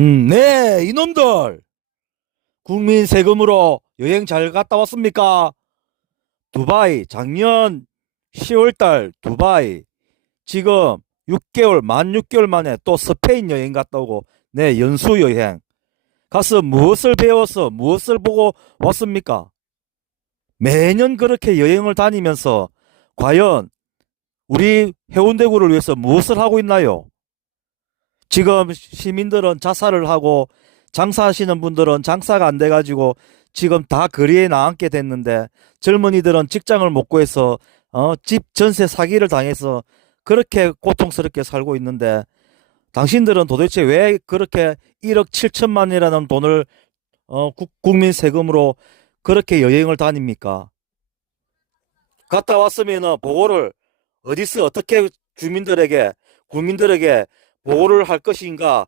음, 네, 이놈들! 국민 세금으로 여행 잘 갔다 왔습니까? 두바이, 작년 10월달 두바이. 지금 6개월, 만 6개월 만에 또 스페인 여행 갔다 오고, 네, 연수 여행. 가서 무엇을 배워서 무엇을 보고 왔습니까? 매년 그렇게 여행을 다니면서 과연 우리 해운대구를 위해서 무엇을 하고 있나요? 지금 시민들은 자살을 하고 장사하시는 분들은 장사가 안 돼가지고 지금 다 거리에 나앉게 됐는데 젊은이들은 직장을 못 구해서 어, 집 전세 사기를 당해서 그렇게 고통스럽게 살고 있는데 당신들은 도대체 왜 그렇게 1억 7천만이라는 돈을 어, 국, 국민 세금으로 그렇게 여행을 다닙니까? 갔다 왔으면은 보고를 어디서 어떻게 주민들에게 국민들에게 보고를 할 것인가